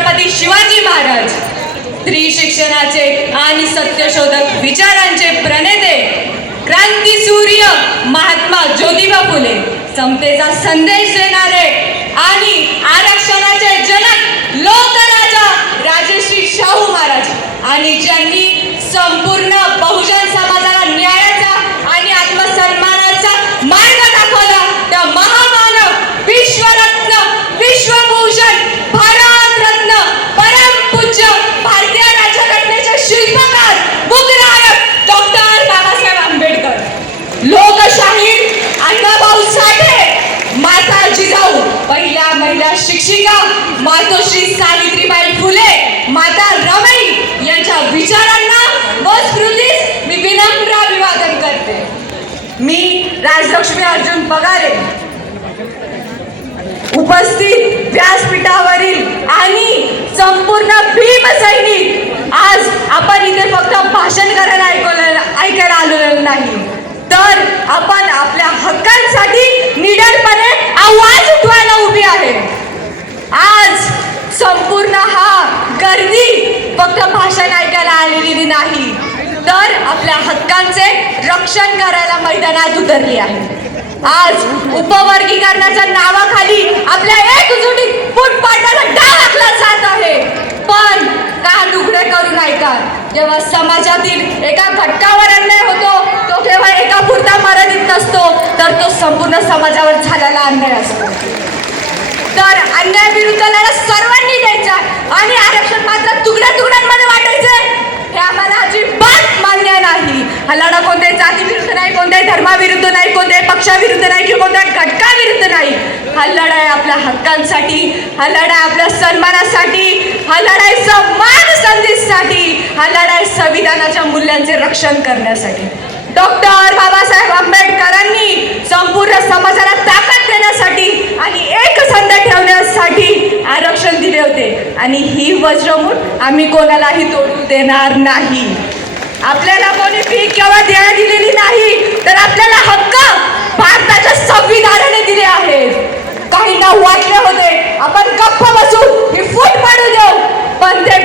छत्रपती शिवाजी महाराज, स्त्री शिक्षणाचे आणि सत्यशोधक विचारांचे प्रणेते, क्रांती सूर्य महात्मा ज्योतिबा फुले, समतेचा संदेश देणारे आणि आरक्षणाचे जनक लोकराजा राजश्री शाहू महाराज, आणि ज्यांनी संपूर्ण बहुजन समाजाला न्यायाचा आणि आत्मसन्मानाचा मार्ग दाखवला त्या महामानव, विश्वरत्न, विश्वभूषण, भारतरत्न, परमपूज्य भारतीय राज्यघटनेचे शिल्पकार, मुखनायक डॉक्टर बाबासाहेब आंबेडकर, लोकशाहीर अण्णाभाऊ साठे, माता जिजाऊ, पहिल्या महिला शिक्षिका मातोश्री सावित्रीबाई फुले, माता रमाई यांच्या विचारांना व स्मृतीस मी विनम्र अभिवादन करते. मी राजलक्ष्मी अर्जुन पगारे, उपस्थित व्यासपीठावरील आणि संपूर्ण भीमसैनिक, आज आपण इथे फक्त भाषण करायला ऐकायला आलेलो नाही, तर आपण आपल्या हक्कांसाठी निडरपणे आवाज उठवायला उभी आहे. आज संपूर्ण हा गर्दी फक्त भाषण ऐकायला आलेली नाही, तर आपल्या हक्कांचे रक्षण करायला मैदानात उतरली आहे. आज उपवर्गीकरणाच्या नावाखाली आपल्या एकजुटीत फुटपाटाला डाव आखला जात आहे. पण कान उघडे करून ऐका, जेव्हा समाजातील एका घटकावर अन्याय होतो तो केवळ एका पुरता मर्यादित नसतो, तर तो संपूर्ण समाजावर झालेला अन्याय असतो. तर अन्यायाविरुद्ध लढा सर्वांनी द्यायचा आणि आरक्षण मात्र तुकड्या तुकड्यांमध्ये वाटायचे हे आम्हाला अजिबात मान्य नाही. हा लढा कोणत्याही जातीविरुद्ध नाही, कोणत्याही धर्माविरुद्ध नाही, कोणत्याही पक्षाविरुद्ध नाही किंवा कोणत्या घटकाविरुद्ध नाही. हा लढा आहे आपल्या हक्कांसाठी, हा लढा आहे आपल्या सन्मानासाठी, हा लढा आहे समान संधीसाठी, हा लढा आहे संविधानाच्या मूल्यांचे रक्षण करण्यासाठी. डॉक्टर बाबासाहेब आंबेडकरांनी संपूर्ण समाजाला ताकद देण्यासाठी आणि एकसंध ठेवण्यासाठी आरक्षण दिले होते, आणि ही वज्रमूठ आम्ही कोणालाही तोडू देणार नाही. आपल्याला कोणी फी किंवा देणं दिलेली नाही, तर आपल्याला हक्क भारताच्या संविधानाने दिले आहेत. काहींना वाटले होते आपण गप्प बसून ही फूट पाडू देऊ, पण ते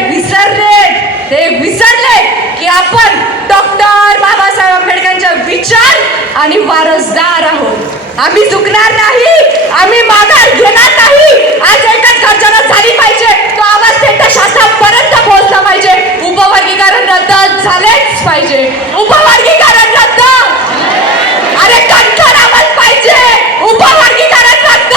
विसरले की आपण डॉक्टर बाबासाहेब आंबेडकरांचे विचार आणि वारसदार आहोत. आम्ही चुकणार नाही, आम्ही माघार घेणार नाही. आज एकच गर्जना झाली पाहिजे, तो आवाज थेट शासनापर्यंत पोहोचला पाहिजे. उपवर्गीकरण रद्द झालेच पाहिजे, उपवर्गीकरण रद्द, अरे कणखर आवाज पाहिजे, उपवर्गीकरण रद्द.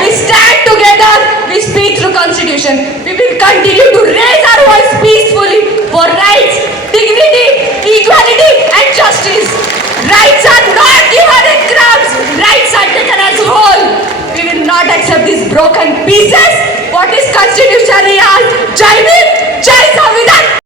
We stand together, we speak through constitution, we will continue to raise our voice peacefully for rights, dignity, equality and justice. Rights are not given in crumbs, rights are taken as whole. We will not accept these broken pieces. What is constitutionally ours? Jai Hind.